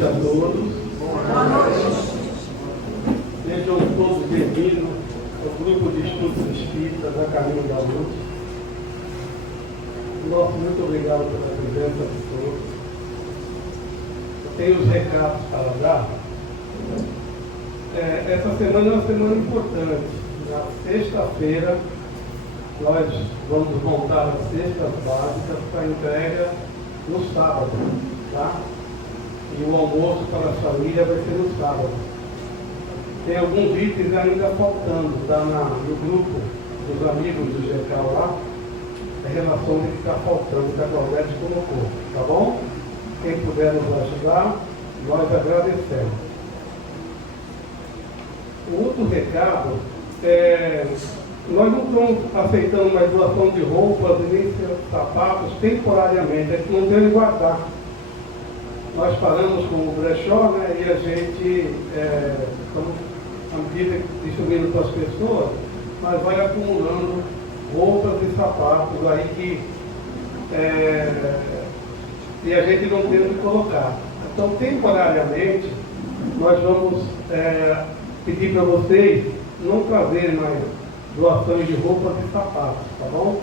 noite a todos. Boa noite. Sejam todos bem-vindos ao grupo de estudos espíritas da Caminho da Luz. Nosso muito obrigado pela presença de todos. Eu tenho os recados para dar. Essa semana é uma semana importante. Na sexta-feira, nós vamos montar as cestas básicas para entrega no sábado, tá? E o almoço para a família vai ser no sábado. Tem alguns itens ainda faltando, tá? No grupo dos amigos do GK lá, a relação do que está faltando, que a Claudete colocou, tá bom? Quem puder nos ajudar, nós agradecemos. O outro recado é: nós não estamos aceitando mais doação de roupas e nem sapatos temporariamente, a gente não deve guardar. Nós paramos com o brechó, né, e a gente, à medida que distribuindo para as pessoas, mas vai acumulando roupas e sapatos aí que e a gente não tem onde colocar. Então, temporariamente, nós vamos pedir para vocês não trazerem mais doações de roupas e sapatos, tá bom?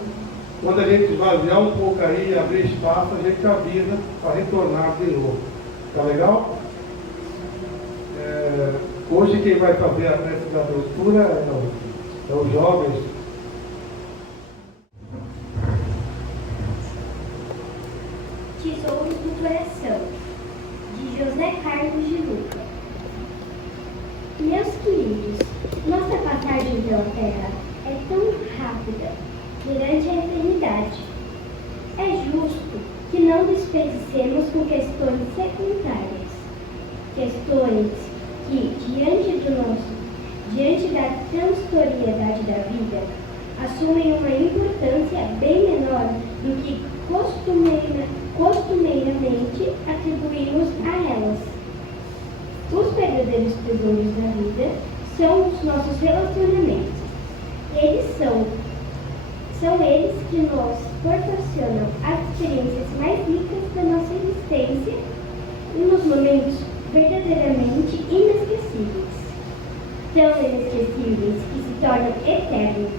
Quando a gente esvaziar um pouco aí, abrir espaço, a gente avisa para retornar de novo. Tá legal? Hoje quem vai fazer a prece da abertura é os jovens. Tesouros do Coração, de José Carlos de Luca. Meus queridos, nossa passagem pela Terra é tão rápida durante a eternidade. É justo que não desperdicemos com questões secundárias, questões que, diante da transitoriedade da vida, assumem uma importância bem menor do que costumeiramente atribuímos a elas. Os verdadeiros tesouros da vida são os nossos relacionamentos. Eles são eles que nos proporcionam as experiências mais ricas da nossa existência e nos momentos verdadeiramente inesquecíveis. Tão inesquecíveis que se tornam eternos.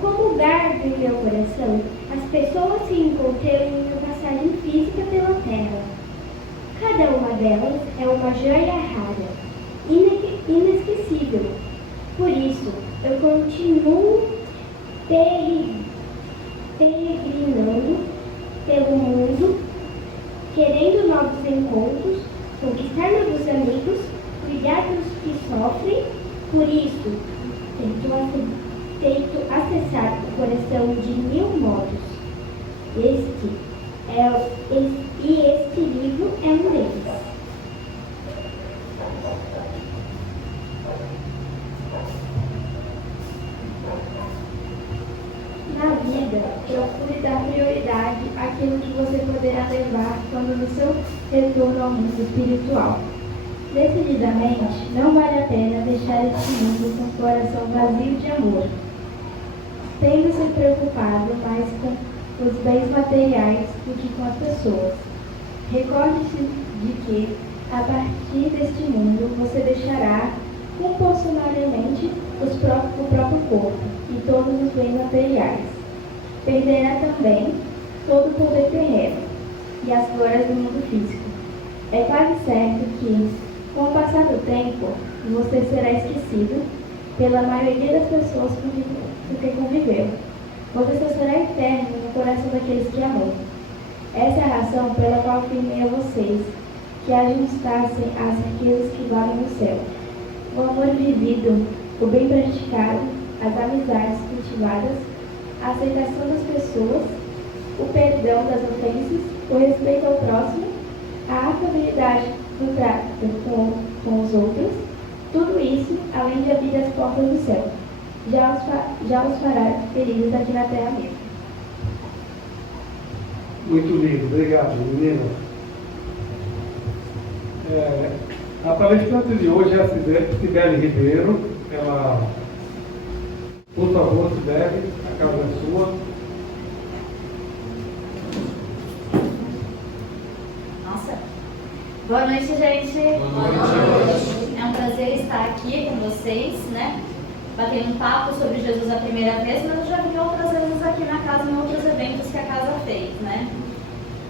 Como guardo em meu coração as pessoas que encontrei em minha passagem física pela Terra. Cada uma delas é uma joia rara, inesquecível. Por isso, eu continuo peregrinando pelo mundo, querendo novos encontros, conquistar novos amigos, cuidar dos que sofrem. Por isso, tento acessar o coração de 1000 modos. Este livro é um deles. Na vida, procure dar prioridade àquilo que você poderá levar quando no seu retorno ao mundo espiritual. Decididamente, não vale a pena deixar este mundo com o coração vazio de amor, tendo se preocupado mais com os bens materiais do que com as pessoas. Recorde-se de que, a partir deste mundo, você deixará compulsoriamente o próprio corpo e todos os bens materiais. Perderá também todo o poder terreno e as glórias do mundo físico. É quase certo que, com o passar do tempo, você será esquecido pela maioria das pessoas com que conviveu. Você só será eterno no coração daqueles que amou. Essa é a razão pela qual afirmei a vocês que ajustassem as riquezas que valem no céu. O amor vivido, o bem praticado, as amizades cultivadas, a aceitação das pessoas, o perdão das ofensas, o respeito ao próximo, a afabilidade do trato com os outros, tudo isso, além de abrir as portas do céu, já os fará felizes aqui na terra mesmo. Muito lindo, obrigado, menina. A palestrante de hoje é a Cibele Ribeiro. Ela, por favor, Cibele, a casa é sua. Nossa, Boa noite, gente. Boa noite. É um prazer estar aqui com vocês, né? Batendo um papo sobre Jesus a primeira vez, mas eu já vim outras vezes aqui na casa, em outros eventos que a casa fez, né?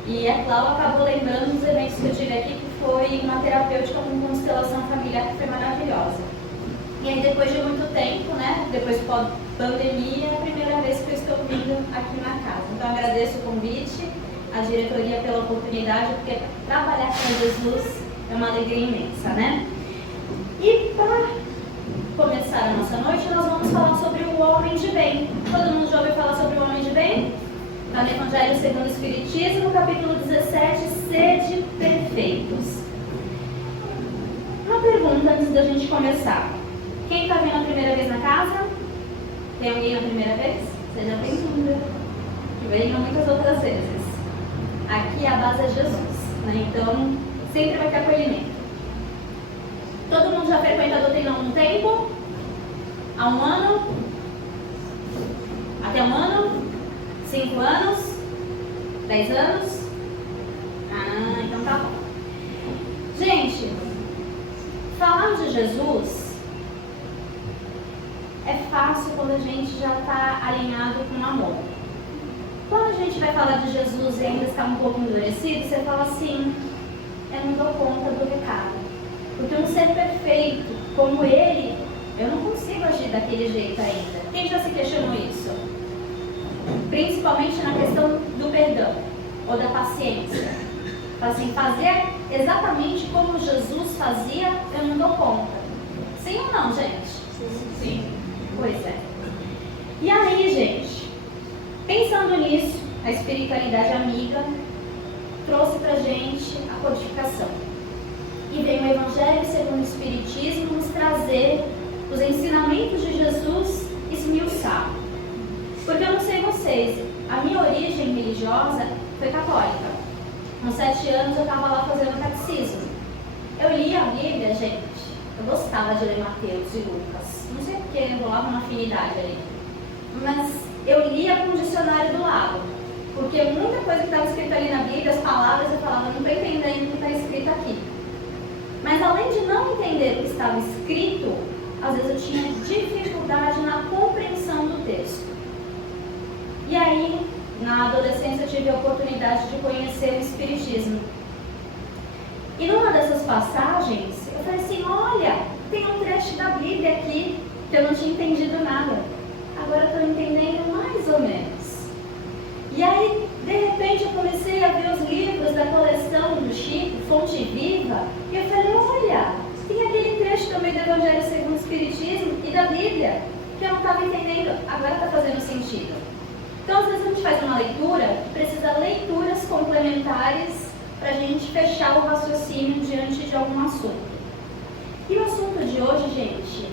E a Cláudia acabou lembrando dos eventos que eu tive aqui, que foi uma terapêutica com constelação familiar, que foi maravilhosa. E aí, depois de muito tempo, né? Depois da pandemia, é a primeira vez que eu estou vindo aqui na casa. Então, agradeço o convite, a diretoria pela oportunidade, porque trabalhar com Jesus é uma alegria imensa, né? E para começar a nossa noite, nós vamos falar sobre o homem de bem. Todo mundo já ouviu falar sobre o homem de bem? Está no Evangelho segundo o Espiritismo, capítulo 17, sede perfeitos. Uma pergunta antes da gente começar. Quem está vindo a primeira vez na casa? Tem alguém na primeira vez? Seja bem-vinda. Que venham muitas outras vezes. Aqui a base é Jesus, né? Então sempre vai ter acolhimento. Todo mundo já frequenta a doutrina há um tempo? Há um ano? Até um ano? 5 anos? 10 anos? Ah, então tá bom. Gente, falar de Jesus é fácil quando a gente já está alinhado com o amor. Quando a gente vai falar de Jesus e ainda está um pouco endurecido, você fala assim, eu não dou conta do recado. Porque um ser perfeito como ele, eu não consigo agir daquele jeito ainda. Quem já se questionou isso? Principalmente na questão do perdão ou da paciência. Assim, fazer exatamente como Jesus fazia, eu não dou conta. Sim ou não, gente? Sim. Pois é. E aí, gente, pensando nisso, a espiritualidade amiga trouxe pra gente a codificação. E veio o Evangelho segundo o Espiritismo nos trazer os ensinamentos de Jesus esmiuçar. Porque eu não sei vocês, a minha origem religiosa foi católica. Com 7 anos eu estava lá fazendo catecismo. Eu lia a Bíblia, gente, eu gostava de ler Mateus e Lucas. Não sei porque rolava uma afinidade ali. Mas eu lia com o dicionário do lado. Porque muita coisa que estava escrita ali na Bíblia, as palavras, eu falava, não estou entendendo o que está escrito aqui. Mas além de não entender o que estava escrito, às vezes eu tinha dificuldade na compreensão do texto. E aí, na adolescência, eu tive a oportunidade de conhecer o Espiritismo. E numa dessas passagens, eu falei assim, olha, tem um trecho da Bíblia aqui que eu não tinha entendido nada. Agora eu estou entendendo mais ou menos. E aí, de repente, eu comecei a ver os livros da coleção do Chico, Fonte Viva, e eu falei, olha, tem aquele trecho também do Evangelho segundo o Espiritismo e da Bíblia, que eu não estava entendendo, agora está fazendo sentido. Então, às vezes a gente faz uma leitura, precisa leituras complementares para a gente fechar o raciocínio diante de algum assunto. E o assunto de hoje, gente,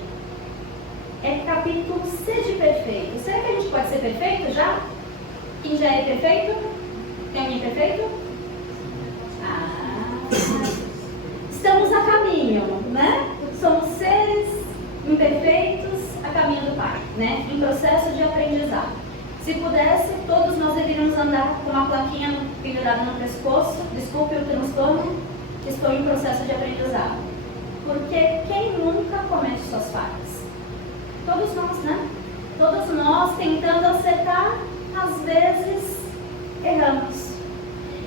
é capítulo Sede Perfeito. Será que a gente pode ser perfeito já? Quem já é perfeito? Tem alguém perfeito? Estamos a caminho, né? Somos seres imperfeitos a caminho do Pai, né? Em processo de aprendizado. Se pudesse, todos nós deveríamos andar com uma plaquinha pendurada no pescoço. Desculpe o transtorno, estou em processo de aprendizado. Porque quem nunca comete suas falhas? Todos nós, né? Todos nós tentando acertar, às vezes erramos.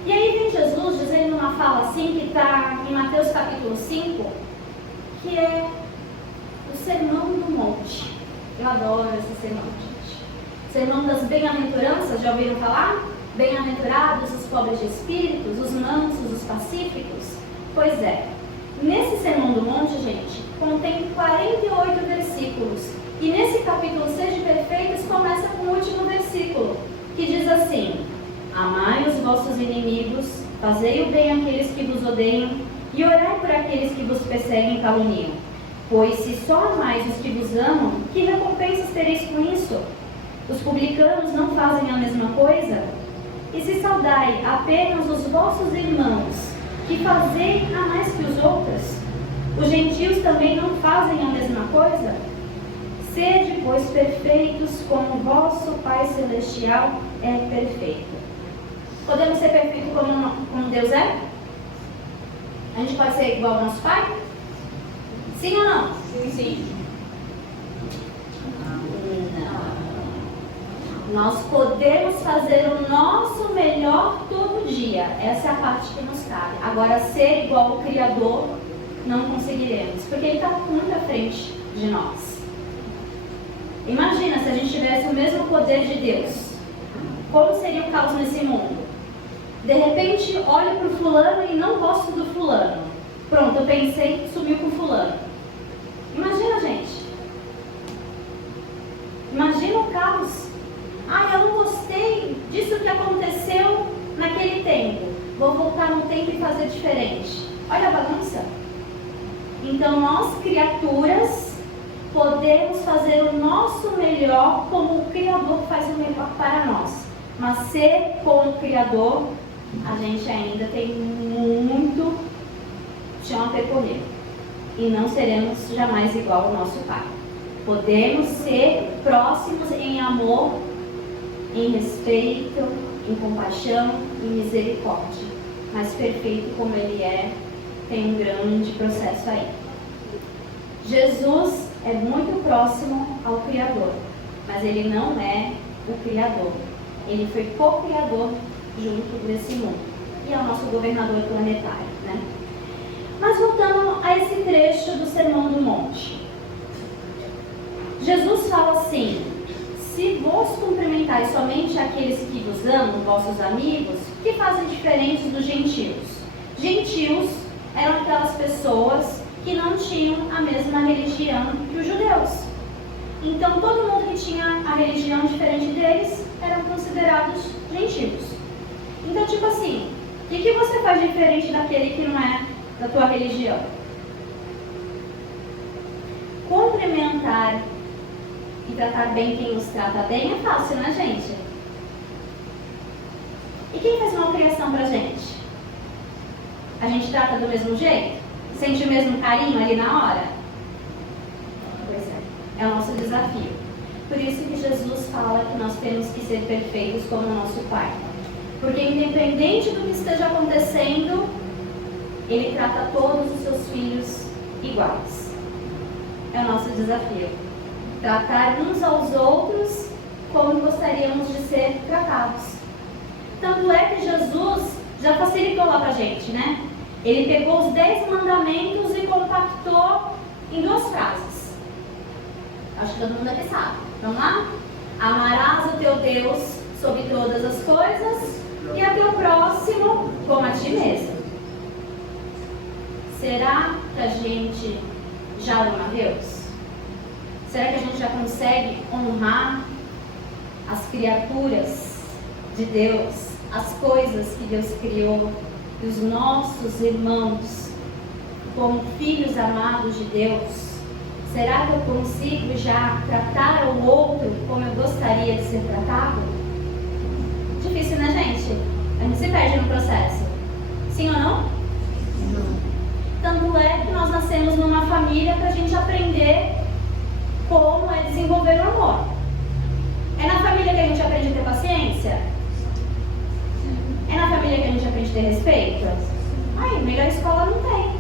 E aí vem Jesus dizendo uma fala assim, que está em Mateus capítulo 5, que é o Sermão do Monte. Eu adoro esse sermão, gente. Sermão das bem-aventuranças, já ouviram falar? Bem-aventurados os pobres de espíritos, os mansos, os pacíficos. Pois é, nesse Sermão do Monte, gente, contém 48 versículos. E nesse capítulo Sede Perfeitos começa com o último versículo, que diz assim: amai os vossos inimigos, fazei o bem àqueles que vos odeiam, e orai por aqueles que vos perseguem e caluniam. Pois se só amais os que vos amam, que recompensas tereis com isso? Os publicanos não fazem a mesma coisa? E se saudai apenas os vossos irmãos, que fazem a mais que os outros? Os gentios também não fazem a mesma coisa? Sede, pois, perfeitos, como vosso Pai Celestial é perfeito. Podemos ser perfeitos como Deus é? A gente pode ser igual ao nosso pai? Sim ou não? Sim. Não. Nós podemos fazer o nosso melhor todo dia. Essa é a parte que nos cabe. Agora, ser igual ao Criador, não conseguiremos, porque Ele está muito à frente de nós. Imagina se a gente tivesse o mesmo poder de Deus. Como seria o caos nesse mundo? De repente, olho para o fulano e não gosto do fulano. Pronto, eu pensei, sumiu com o fulano. Imagina, gente. Imagina o caos. Ah, eu não gostei disso que aconteceu naquele tempo. Vou voltar no tempo e fazer diferente. Olha a bagunça. Então, nós, criaturas, podemos fazer o nosso melhor como o Criador faz o melhor para nós. Mas ser como o Criador, a gente ainda tem muito chão a percorrer. E não seremos jamais igual ao nosso Pai. Podemos ser próximos em amor, em respeito, em compaixão, em misericórdia. Mas perfeito como Ele é, tem um grande processo aí. Jesus é muito próximo ao Criador, mas Ele não é o Criador. Ele foi co-criador junto desse mundo. E é o nosso governador planetário, né? Mas voltando a esse trecho do Sermão do Monte. Jesus fala assim: se vos cumprimentais somente aqueles que vos amam, vossos amigos, que fazem diferentes dos gentios? Gentios eram aquelas pessoas que não tinham a mesma religião que os judeus. Então todo mundo que tinha a religião diferente deles eram considerados gentios. Então, tipo assim, o que você faz diferente daquele que não é da tua religião? Cumprimentar e tratar bem quem nos trata bem é fácil, né, gente? E quem faz uma criação pra gente? A gente trata do mesmo jeito? Sente o mesmo carinho ali na hora? Pois é, é o nosso desafio. Por isso que Jesus fala que nós temos que ser perfeitos como o nosso Pai. Porque independente do que esteja acontecendo, Ele trata todos os seus filhos iguais. É o nosso desafio. Tratar uns aos outros como gostaríamos de ser tratados. Tanto é que Jesus já facilitou lá pra gente, né? Ele pegou os 10 mandamentos e compactou em 2 frases. Acho que todo mundo aqui sabe. Vamos lá? Amarás o teu Deus sobre todas as coisas e a teu próximo como a ti mesmo. Será que a gente já ama Deus? Será que a gente já consegue honrar as criaturas de Deus, as coisas que Deus criou, e os nossos irmãos como filhos amados de Deus? Será que eu consigo já tratar o outro como eu gostaria de ser tratado? Difícil, né, gente? A gente se perde no processo. Sim ou não? Não. Tanto é que nós nascemos numa família para a gente aprender como é desenvolver o amor. É na família que a gente aprende a ter paciência? É na família que a gente aprende a ter respeito? Ai, melhor escola não tem.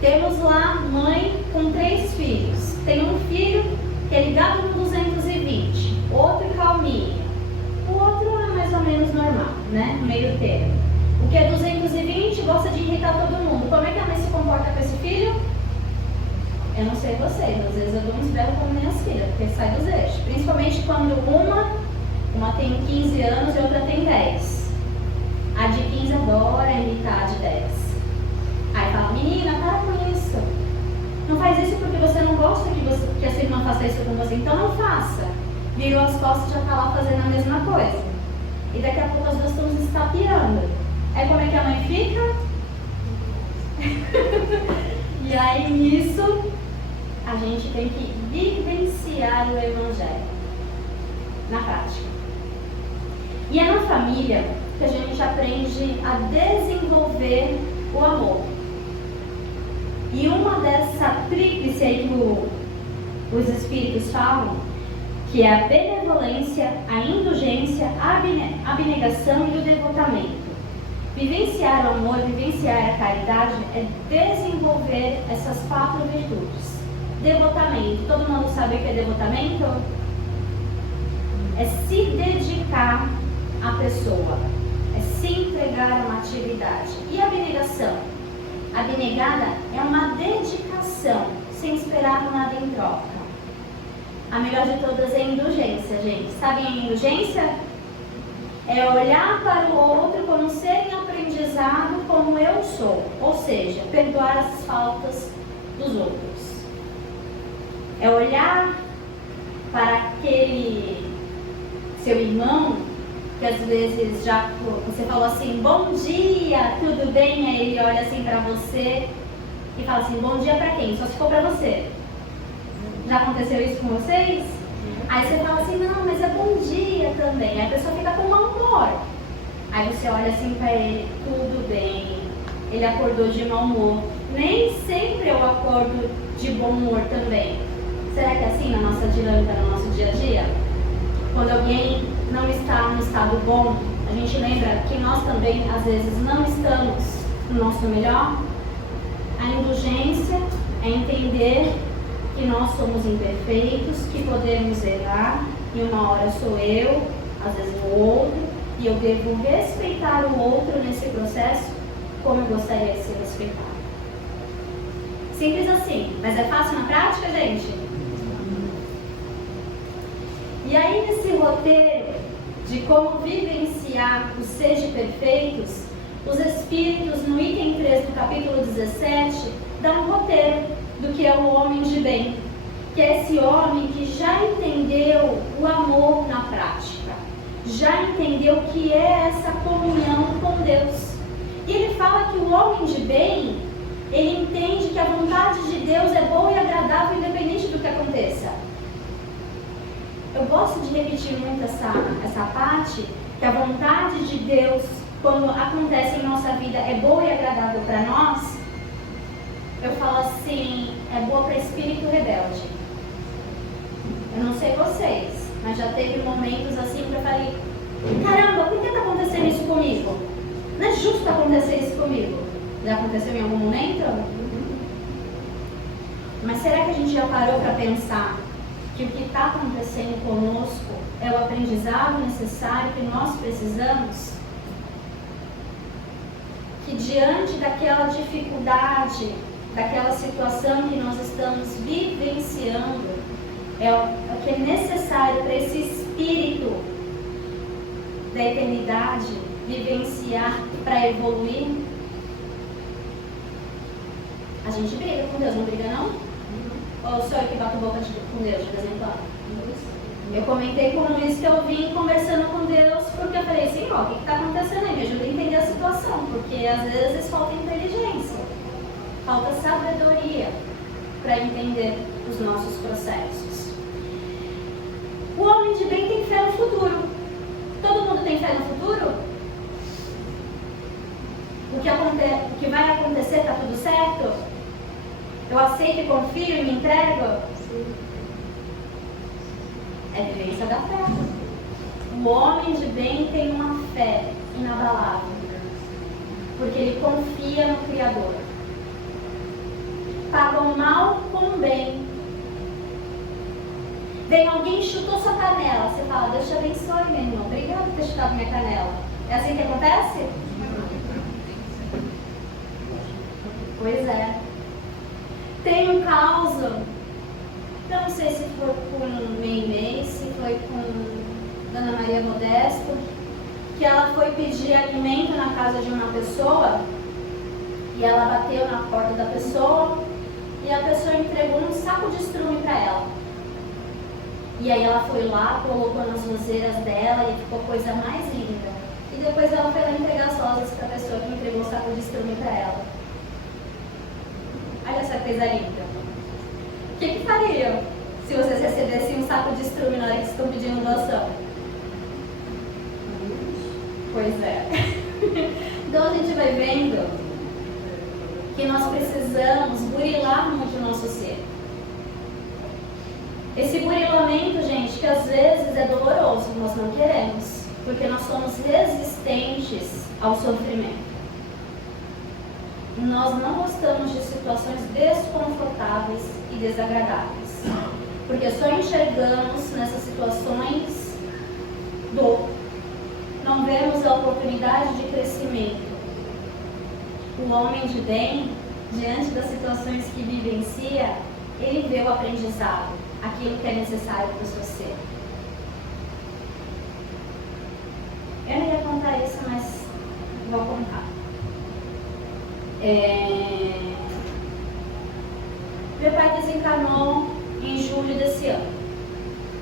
Temos lá mãe com 3 filhos. Tem um filho que é ligado no 220, outro calminho. O outro é mais ou menos normal, né? Meio termo. O que é 220 gosta de irritar todo mundo. Como é que a mãe se comporta com esse filho? Eu não sei vocês, às vezes eu dou uns belos com minhas filhas, porque sai dos eixos. Principalmente quando uma tem 15 anos e outra tem 10. A de 15 adora imitar a de 10. Aí fala: menina, para com isso. Não faz isso porque você não gosta que a sua irmã faça isso com você, então não faça. Virou as costas e já está lá fazendo a mesma coisa. E daqui a pouco as duas estão se estapeando. Aí como é que a mãe fica? E aí nisso a gente tem que vivenciar o Evangelho na prática. E é na família que a gente aprende a desenvolver o amor. E uma dessa tríplice aí que os Espíritos falam, que é a benevolência, a indulgência, a abnegação e o devotamento. Vivenciar o amor, vivenciar a caridade é desenvolver essas 4 virtudes. Devotamento. Todo mundo sabe o que é devotamento? É se dedicar à pessoa. É se entregar a uma atividade. E a abnegação? A abnegada é uma dedicação, sem esperar nada em troca. A melhor de todas é a indulgência, gente. Sabem a indulgência? É olhar para o outro como um ser em aprendizado como eu sou. Ou seja, perdoar as faltas dos outros. É olhar para aquele seu irmão, que às vezes já você falou assim, bom dia, tudo bem? Aí ele olha assim para você e fala assim, bom dia para quem? Só se for para você. Já aconteceu isso com vocês? Aí você fala assim, não, mas é bom dia também. Aí a pessoa fica com mau humor. Aí você olha assim para ele, tudo bem. Ele acordou de mau humor. Nem sempre eu acordo de bom humor também. Será que é assim na nossa dinâmica, no nosso dia a dia? Quando alguém não está no estado bom, a gente lembra que nós também, às vezes, não estamos no nosso melhor? A indulgência é entender que nós somos imperfeitos, que podemos errar, e uma hora sou eu, às vezes o outro, e eu devo respeitar o outro nesse processo como eu gostaria de ser respeitado. Simples assim, mas é fácil na prática, gente? E aí nesse roteiro de como vivenciar os seja perfeitos, os Espíritos no item 3 do capítulo 17 dão um roteiro do que é o homem de bem, que é esse homem que já entendeu o amor na prática, já entendeu o que é essa comunhão com Deus. E ele fala que o homem de bem, ele entende que a vontade de Deus é boa e agradável independente do que aconteça. Eu gosto de repetir muito essa parte, que a vontade de Deus, quando acontece em nossa vida, é boa e agradável para nós. Eu falo assim, é boa para espírito rebelde. Eu não sei vocês, mas já teve momentos assim que eu falei, caramba, por que está acontecendo isso comigo? Não é justo acontecer isso comigo. Já aconteceu em algum momento? Mas será que a gente já parou para pensar que o que está acontecendo conosco é o aprendizado necessário que nós precisamos? Que diante daquela dificuldade, daquela situação que nós estamos vivenciando, é o que é necessário para esse espírito da eternidade vivenciar para evoluir. A gente briga com Deus, não briga não? Ou sou eu que bato boca com Deus de vez em quando? Eu comentei com o Luiz que eu vim conversando com Deus porque eu falei assim, ó, o que está acontecendo aí? Me ajuda a entender a situação, porque às vezes falta inteligência. Falta sabedoria para entender os nossos processos. O homem de bem tem fé no futuro. Todo mundo tem fé no futuro? O que vai acontecer está tudo certo? Eu aceito e confio e me entrego? Sim. É vivência da fé. O homem de bem tem uma fé inabalável, porque ele confia no Criador. Paga o mal com o bem. Vem alguém e chutou sua canela. Você fala, Deus te abençoe, meu irmão. Obrigado por ter chutado minha canela. É assim que acontece? Pois é. Tem um caso, eu não sei se foi com Meimei, se foi com Dona Maria Modesto, que ela foi pedir alimento na casa de uma pessoa e ela bateu na porta da pessoa e a pessoa entregou um saco de estrume para ela. E aí ela foi lá, colocou nas roseiras dela e ficou coisa mais linda. E depois ela foi lá entregar as rosas para a pessoa que entregou o saco de estrume para ela. Olha essa coisa linda. O que faria se vocês recebessem um saco de estrume na hora que estão pedindo doação? Pois é. Então a gente vai vendo que nós precisamos burilar muito o nosso ser. Esse burilamento, gente, que às vezes é doloroso, nós não queremos, porque nós somos resistentes ao sofrimento. Nós não gostamos de situações desconfortáveis e desagradáveis, porque só enxergamos nessas situações dor. Não vemos a oportunidade de crescimento. O homem de bem, diante das situações que vivencia, ele vê o aprendizado, aquilo que é necessário para o seu ser. Eu não ia contar isso, mas vou contar. Meu pai desencarnou em julho desse ano.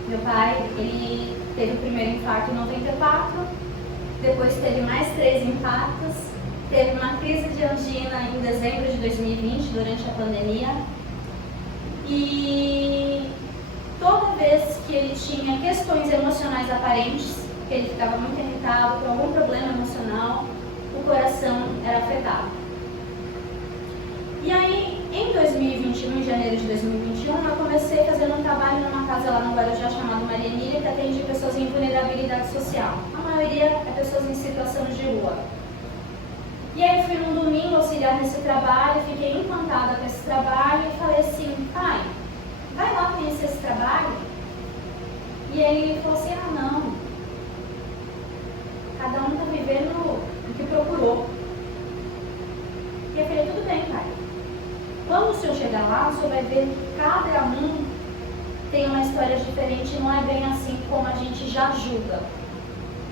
Meu pai, ele teve o primeiro infarto em 94, depois teve mais 3 infartos, teve uma crise de angina em dezembro de 2020, durante a pandemia. E toda vez que ele tinha questões emocionais aparentes, que ele ficava muito irritado por algum problema emocional, o coração era afetado. E aí, em 2021, em janeiro de 2021, eu comecei fazendo um trabalho numa casa lá no Guarujá chamada Maria Emília, que atende pessoas em vulnerabilidade social. A maioria é pessoas em situação de rua. E aí fui num domingo auxiliar nesse trabalho, fiquei encantada com esse trabalho e falei assim: pai, vai lá conhecer esse trabalho? E aí ele falou assim: ah, não. Cada um está vivendo o que procurou. E eu falei: tudo bem, pai. Quando o senhor chegar lá, o senhor vai ver que cada um tem uma história diferente, não é bem assim como a gente já julga.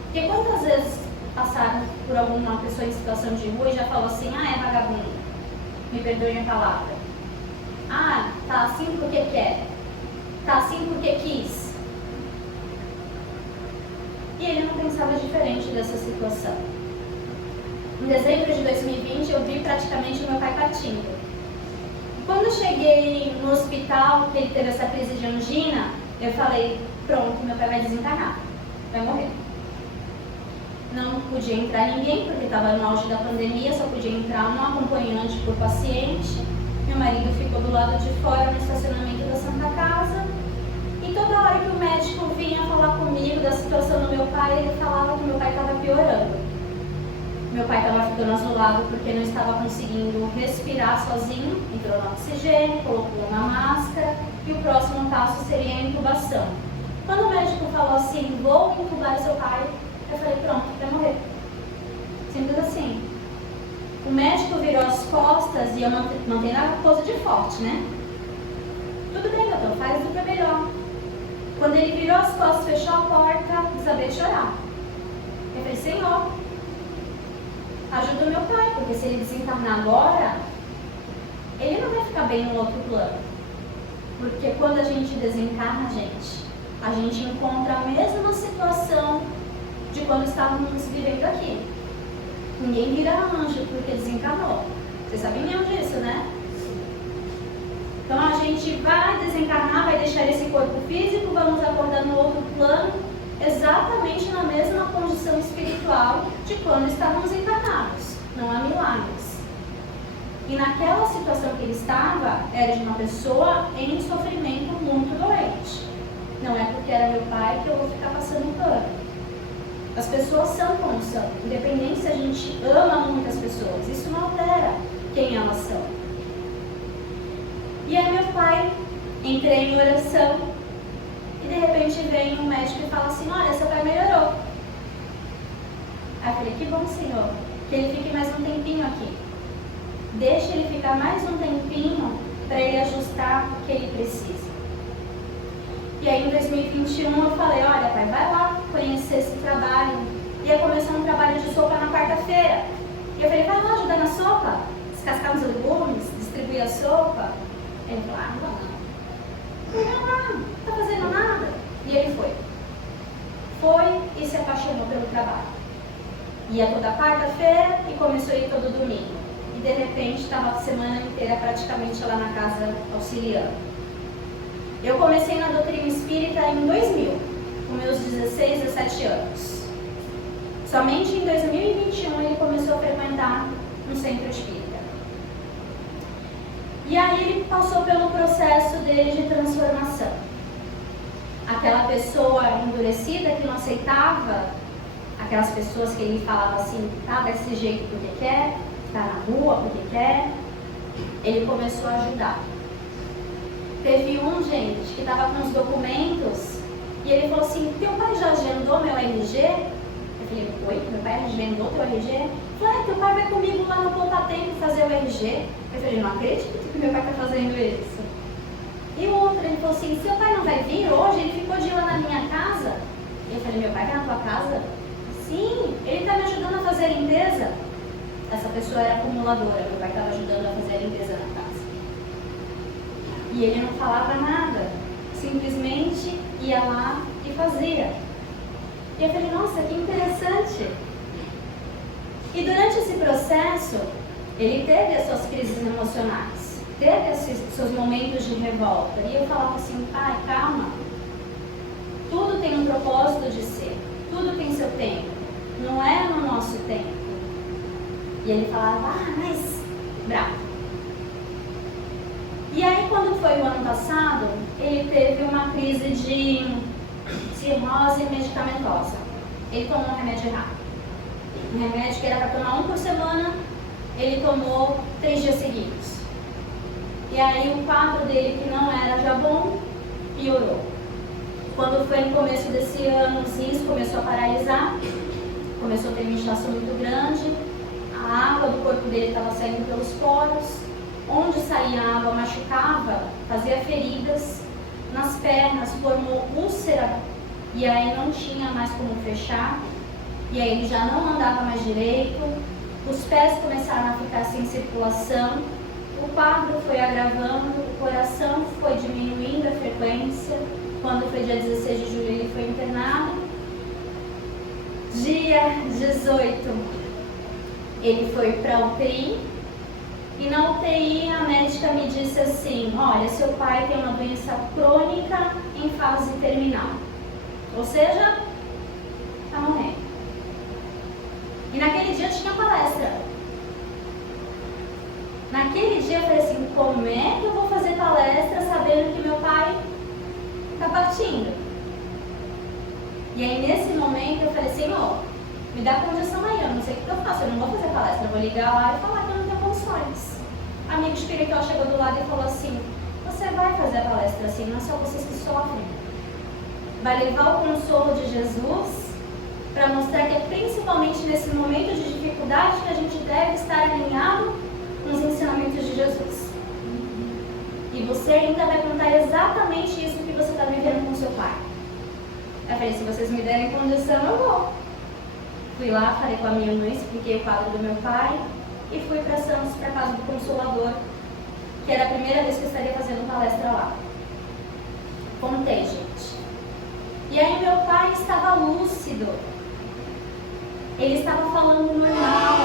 Porque quantas vezes passaram por alguma pessoa em situação de rua e já falou assim: ah, é vagabundo, me perdoem a palavra. Ah, tá assim porque quer, tá assim porque quis. E ele não pensava diferente dessa situação. Em dezembro de 2020 eu vi praticamente o meu pai partindo. Quando eu cheguei no hospital, que ele teve essa crise de angina, eu falei: pronto, meu pai vai desencarnar, vai morrer. Não podia entrar ninguém, porque estava no auge da pandemia, só podia entrar um acompanhante por paciente. Meu marido ficou do lado de fora no estacionamento da Santa Casa. E toda hora que o médico vinha falar comigo da situação do meu pai, ele falava que meu pai estava piorando. Meu pai estava ficando azulado porque não estava conseguindo respirar sozinho, entrou no oxigênio, colocou uma máscara e o próximo passo seria a intubação. Quando o médico falou assim: vou intubar seu pai, eu falei: pronto, vai morrer. Simples assim. O médico virou as costas e eu mantenho a pose de forte, né? Tudo bem, doutor, faz o que é melhor. Quando ele virou as costas, fechou a porta, desabei a chorar. Eu falei: Senhor, ajuda o meu pai, porque se ele desencarnar agora, ele não vai ficar bem no outro plano. Porque quando a gente desencarna, a gente encontra a mesma situação de quando estávamos vivendo aqui. Ninguém vira anjo porque desencarnou. Vocês sabiam disso, né? Então a gente vai desencarnar, vai deixar esse corpo físico, vamos acordar no outro plano, exatamente na mesma condição espiritual de quando estávamos encarnados. Não há milagres. E naquela situação que ele estava, era de uma pessoa em sofrimento muito doente. Não é porque era meu pai que eu vou ficar passando pano. As pessoas são como são, independente se a gente ama muitas pessoas, isso não altera quem elas são. E aí meu pai, entrei em oração e de repente vem um médico e fala assim: olha, seu pai melhorou. Aí eu falei: que bom, Senhor, que ele fique mais um tempinho aqui. Deixa ele ficar mais um tempinho para ele ajustar o que ele precisa. E aí em 2021 eu falei: olha, pai, vai lá conhecer esse trabalho. Ia começar um trabalho de sopa na quarta-feira. E eu falei: vai lá ajudar na sopa, descascar os legumes, distribuir a sopa. Ele falou: ah, não vou não. Não tá fazendo nada. E ele foi. Foi e se apaixonou pelo trabalho. Ia toda quarta-feira e começou a ir todo domingo. E de repente estava a semana inteira praticamente lá na casa auxiliando. Eu comecei na doutrina espírita em 2000, com meus 16, 17 anos. Somente em 2021 ele começou a frequentar um centro espírita. E aí ele passou pelo processo dele de transformação. Aquela pessoa endurecida que não aceitava aquelas pessoas que ele falava assim, tá desse jeito porque quer, tá na rua porque quer, ele começou a ajudar. Teve um, gente, que estava com os documentos e ele falou assim, teu pai já agendou meu RG? Eu falei, oi, meu pai agendou teu RG? Ele falou, teu pai vai comigo lá no Poupatempo fazer o RG. Eu falei, não acredito que meu pai está fazendo isso. E o outro, ele falou assim, seu pai não vai vir hoje? Ele ficou de ir lá na minha casa. Eu falei, meu pai vai na tua casa? Sim, ele está me ajudando a fazer a limpeza. Essa pessoa era acumuladora, meu pai estava ajudando a fazer a limpeza na casa. E ele não falava nada, simplesmente ia lá e fazia. E eu falei, nossa, que interessante. E durante esse processo, ele teve as suas crises emocionais, teve os seus momentos de revolta. E eu falava assim, pai, calma. Tudo tem um propósito de ser, tudo tem seu tempo, não é no nosso tempo. E ele falava, mas bravo. E aí, quando foi o ano passado, ele teve uma crise de cirrose medicamentosa. Ele tomou um remédio errado. Um remédio que era para tomar 1 por semana, ele tomou 3 dias seguidos. E aí o quadro dele, que não era já bom, piorou. Quando foi no começo desse ano, os rins começou a paralisar, começou a ter uma inchaço muito grande, a água do corpo dele estava saindo pelos poros, onde saía a água machucava, fazia feridas, nas pernas formou úlcera, e aí não tinha mais como fechar, e aí ele já não andava mais direito, os pés começaram a ficar sem circulação, o quadro foi agravando, o coração foi diminuindo a frequência. Quando foi dia 16 de julho ele foi internado. Dia 18 ele foi para a UTI, e na UTI a médica me disse assim, olha, seu pai tem uma doença crônica em fase terminal, ou seja, está morrendo. E naquele dia tinha palestra. Naquele dia eu falei assim, como é que eu vou fazer palestra sabendo que meu pai está partindo? E aí nesse momento eu falei, Senhor, me dá condição aí, eu não sei o que eu faço, eu não vou fazer palestra, eu vou ligar lá e falar que eu não tenho condições. A amiga espiritual chegou do lado e falou assim, você vai fazer a palestra assim, não é só vocês que sofrem. Vai levar o consolo de Jesus para mostrar que é principalmente nesse momento de dificuldade que a gente deve estar alinhado com os ensinamentos de Jesus. E você ainda vai contar exatamente isso que você está vivendo com seu pai. Eu falei, se vocês me derem condição, eu vou. Fui lá, falei com a minha mãe, expliquei o quadro do meu pai e fui para Santos, para a casa do Consolador, que era a primeira vez que eu estaria fazendo palestra lá. Contei, gente. E aí meu pai estava lúcido. Ele estava falando normal,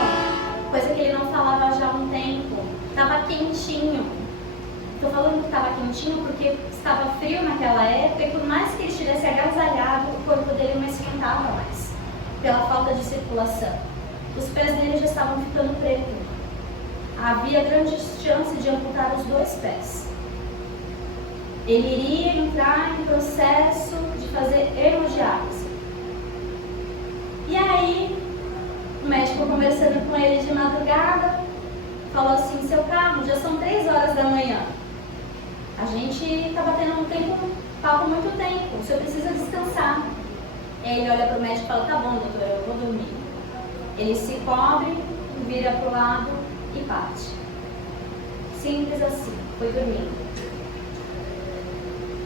coisa que ele não falava já há um tempo. Estava quentinho. Estou falando que estava quentinho porque estava frio naquela época e por mais que ele estivesse agasalhado, o corpo dele não esquentava mais, pela falta de circulação. Os pés dele já estavam ficando pretos. Havia grande chance de amputar os 2 pés. Ele iria entrar em processo de fazer hemodiálise. E aí, o médico conversando com ele de madrugada, falou assim, seu Carlos, já são 3 horas da manhã. A gente está batendo um papo muito tempo, o senhor precisa descansar. E aí ele olha para o médico e fala, tá bom, doutor, eu vou dormir. Ele se cobre, vira para o lado e parte. Simples assim, foi dormindo.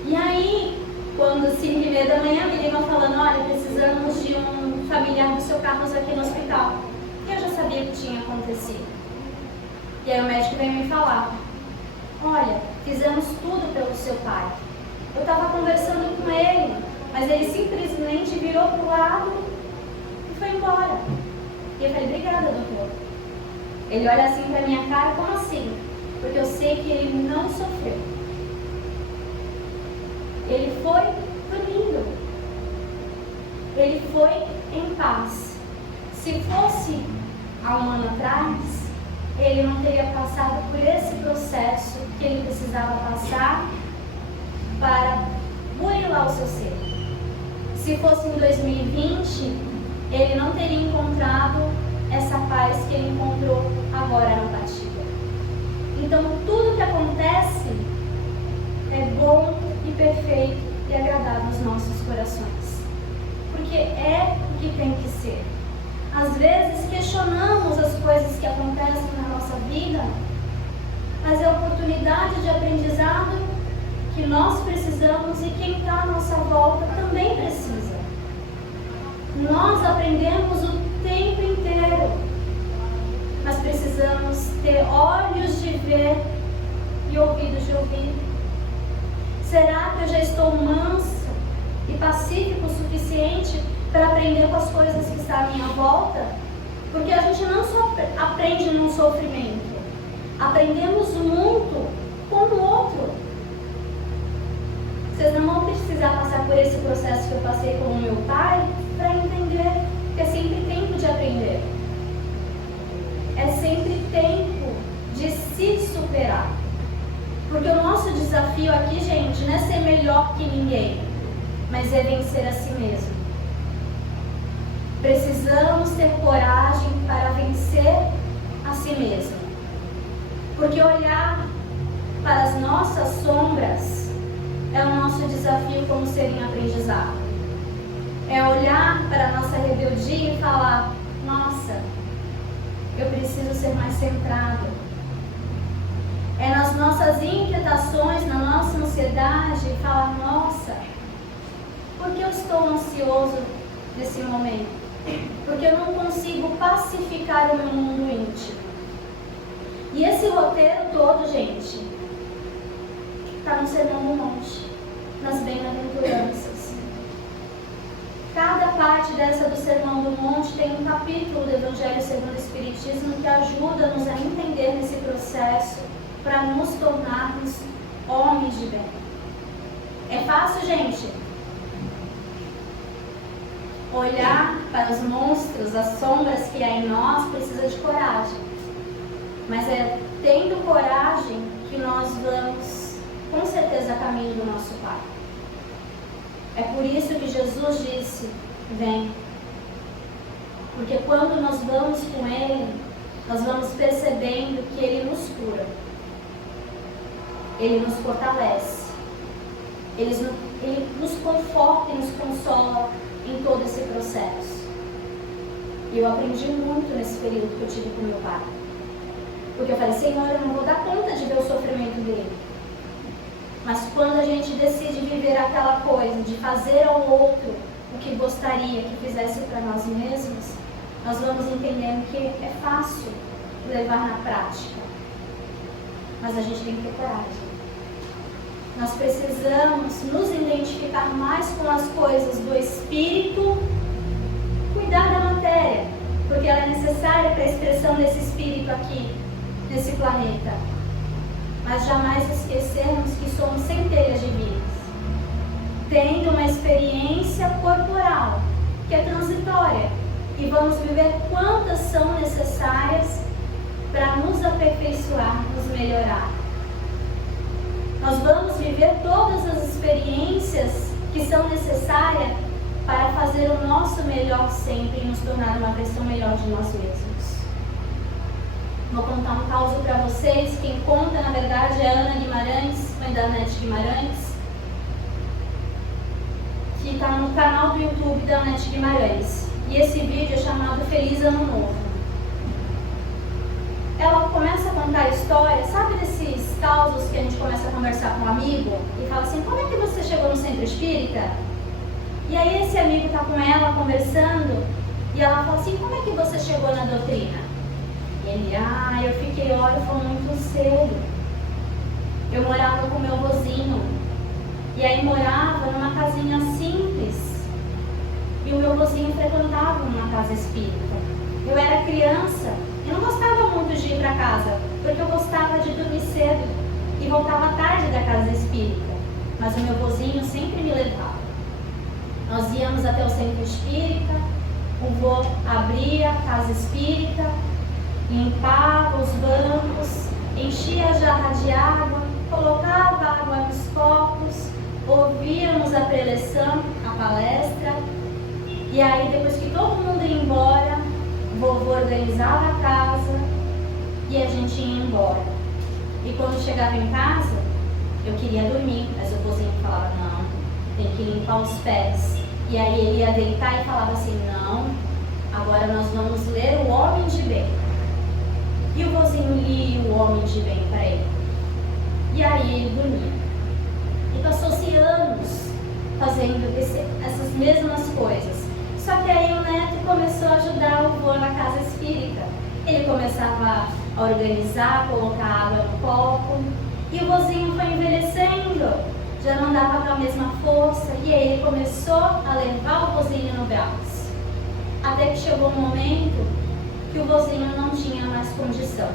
E aí, quando 5h30 da manhã, me ligam falando, olha, precisamos de um familiar do seu Carlos aqui no hospital. E eu já sabia o que tinha acontecido. E aí o médico veio me falar, olha, fizemos tudo pelo seu pai. Eu estava conversando com ele, mas ele simplesmente virou para o lado e foi embora. E eu falei, obrigada, doutor. Ele olha assim para minha cara, como assim? Porque eu sei que ele não sofreu. Ele foi dormindo. Ele foi em paz. Se fosse há um ano atrás, ele não teria passado por esse processo que ele precisava passar para burilar o seu ser. Se fosse em 2020, ele não teria encontrado essa paz que ele encontrou agora na partida. Então, tudo que acontece é bom e perfeito e agradável aos nossos corações, porque é o que tem que ser. Às vezes questionamos as coisas que acontecem na nossa vida, mas é a oportunidade de aprendizado que nós precisamos e quem está à nossa volta também precisa. Nós aprendemos o tempo inteiro, mas precisamos ter olhos de ver e ouvidos de ouvir. Será que eu já estou manso e pacífico o suficiente para aprender com as coisas que estão à minha volta? Porque a gente não só aprende num sofrimento, aprendemos muito com o outro. Vocês não vão precisar passar por esse processo que eu passei com o meu pai para entender que é sempre tempo de aprender. É sempre tempo de se superar. Porque o nosso desafio aqui, gente, não é ser melhor que ninguém, mas é vencer a si mesmo. Precisamos ter coragem para vencer a si mesmo. Porque olhar para as nossas sombras é o nosso desafio como ser em aprendizado. É olhar para a nossa rebeldia e falar: nossa, eu preciso ser mais centrado. É nas nossas inquietações, na nossa ansiedade, e falar: nossa, por que eu estou ansioso nesse momento? Porque eu não consigo pacificar o meu mundo íntimo. E esse roteiro todo, gente, está no Sermão do Monte, nas bem-aventuranças. Cada parte dessa do Sermão do Monte tem um capítulo do Evangelho segundo o Espiritismo que ajuda-nos a entender nesse processo para nos tornarmos homens de bem. É fácil, gente? Olhar para os monstros, as sombras que há em nós, precisa de coragem. Mas é tendo coragem que nós vamos, com certeza, a caminho do nosso Pai. É por isso que Jesus disse: vem. Porque quando nós vamos com Ele, nós vamos percebendo que Ele nos cura. Ele nos fortalece. Ele nos conforta e nos consola em todo esse processo. E eu aprendi muito nesse período que eu tive com meu pai. Porque eu falei: Senhor, eu não vou dar conta de ver o sofrimento dele. Mas quando a gente decide viver aquela coisa de fazer ao outro o que gostaria que fizesse para nós mesmos, nós vamos entendendo que é fácil levar na prática. Mas a gente tem que ter coragem. Nós precisamos nos identificar mais com as coisas do Espírito, cuidar da matéria, porque ela é necessária para a expressão desse Espírito aqui, nesse planeta. Mas jamais esquecermos que somos centelhas divinas, tendo uma experiência corporal, que é transitória, e vamos viver quantas são necessárias para nos aperfeiçoar, nos melhorar. Nós vamos viver todas as experiências que são necessárias para fazer o nosso melhor sempre e nos tornar uma versão melhor de nós mesmos. Vou contar um caso para vocês. Quem conta, na verdade, é a Ana Guimarães, mãe da Anete Guimarães, que está no canal do YouTube da Anete Guimarães. E esse vídeo é chamado Feliz Ano Novo. Ela começa a contar a história, sabe desses causos que a gente começa a conversar com um amigo e fala assim: como é que você chegou no centro espírita? E aí esse amigo está com ela conversando e ela fala assim: como é que você chegou na doutrina? E ele: eu fiquei órfão muito cedo. Eu morava com meu vozinho. E aí morava numa casinha simples. E o meu vozinho frequentava uma casa espírita. Eu era criança e não gostava muito de ir para casa, porque eu gostava de dormir cedo e voltava tarde da casa espírita. Mas o meu vozinho sempre me levava. Nós íamos até o centro espírita, o vô abria a casa espírita, limpava os bancos, enchia a jarra de água, colocava água nos copos, ouvíamos a preleção, a palestra, e aí depois que todo mundo ia organizava a casa e a gente ia embora. E quando chegava em casa, eu queria dormir, mas o vozinho falava, não, tem que limpar os pés. E aí ele ia deitar e falava assim, não, agora nós vamos ler O Homem de Bem. E o vozinho lia O Homem de Bem para ele. E aí ele dormia. E passou-se anos fazendo essas mesmas coisas. Só que aí o neto começou a ajudar o vô na casa espírita. Ele começava a organizar, colocar água no copo. E o vozinho foi envelhecendo, já não dava com a mesma força. E aí ele começou a levar o vozinho no braço. Até que chegou um momento que o vozinho não tinha mais condição.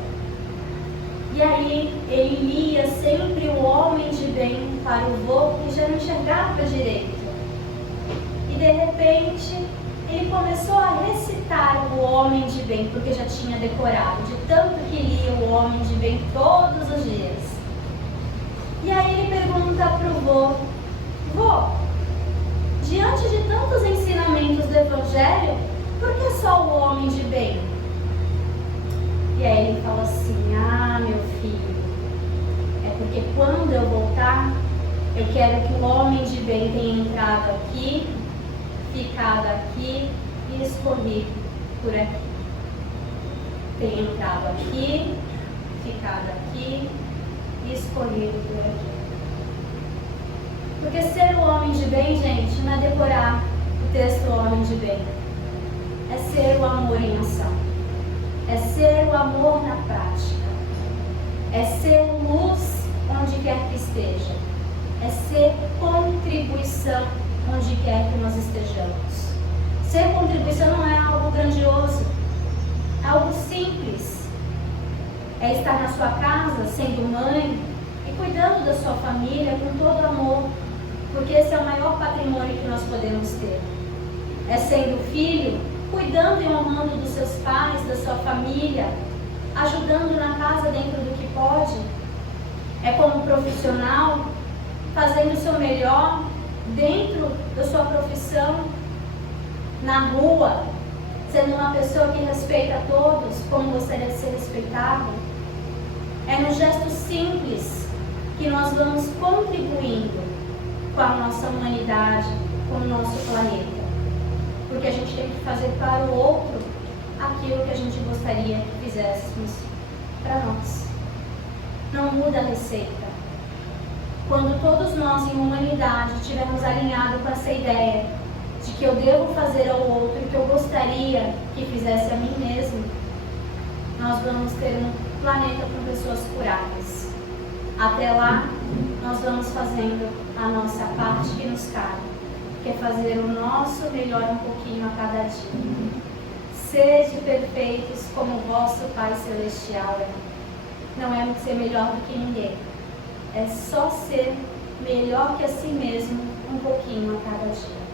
E aí ele lia sempre O Homem de Bem para o vô, que já não enxergava direito. E de repente ele começou a recitar O Homem de Bem, porque já tinha decorado, de tanto que lia O Homem de Bem todos os dias. E aí ele pergunta para o vô, vô, diante de tantos ensinamentos do Evangelho, por que só o homem de bem? E aí ele fala assim, ah, meu filho, é porque quando eu voltar, eu quero que o homem de bem tenha entrado aqui, ficado aqui e escorrido por aqui. Tenha entrado aqui, ficado aqui e escorrido por aqui. Porque ser o homem de bem, gente, não é decorar o texto homem de bem. É ser o amor em ação. É ser o amor na prática. É ser luz onde quer que esteja. É ser contribuição onde quer que nós estejamos. Ser contribuição não é algo grandioso. É algo simples. É estar na sua casa, sendo mãe, e cuidando da sua família com todo amor. Porque esse é o maior patrimônio que nós podemos ter. É sendo filho, cuidando e honrando dos seus pais, da sua família, ajudando na casa dentro do que pode. É como profissional, fazendo o seu melhor dentro da sua profissão, na rua, sendo uma pessoa que respeita todos, como gostaria de ser respeitado. É no gesto simples que nós vamos contribuindo com a nossa humanidade, com o nosso planeta. Porque a gente tem que fazer para o outro aquilo que a gente gostaria que fizéssemos para nós. Não muda a receita. Quando todos nós em humanidade estivermos alinhados com essa ideia de que eu devo fazer ao outro o que eu gostaria que fizesse a mim mesmo, nós vamos ter um planeta com pessoas curáveis. Até lá, nós vamos fazendo a nossa parte que nos cabe, que é fazer o nosso melhor um pouquinho a cada dia. Sede perfeitos como vosso Pai Celestial é. Não é ser melhor do que ninguém. É só ser melhor que a si mesmo um pouquinho a cada dia.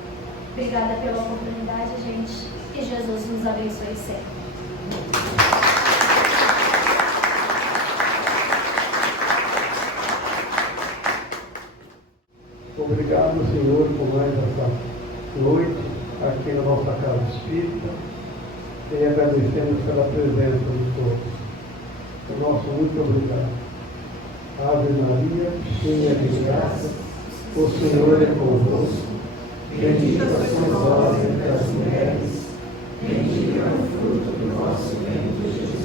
Obrigada pela oportunidade, gente. Que Jesus nos abençoe sempre. Obrigado, Senhor, por mais essa noite aqui na nossa casa espírita e agradecemos pela presença de todos. O nosso muito obrigado. Ave Maria, cheia de graça, o Senhor é convosco. Bendita sois vós entre as mulheres, bendito é o fruto do vosso ventre, Jesus.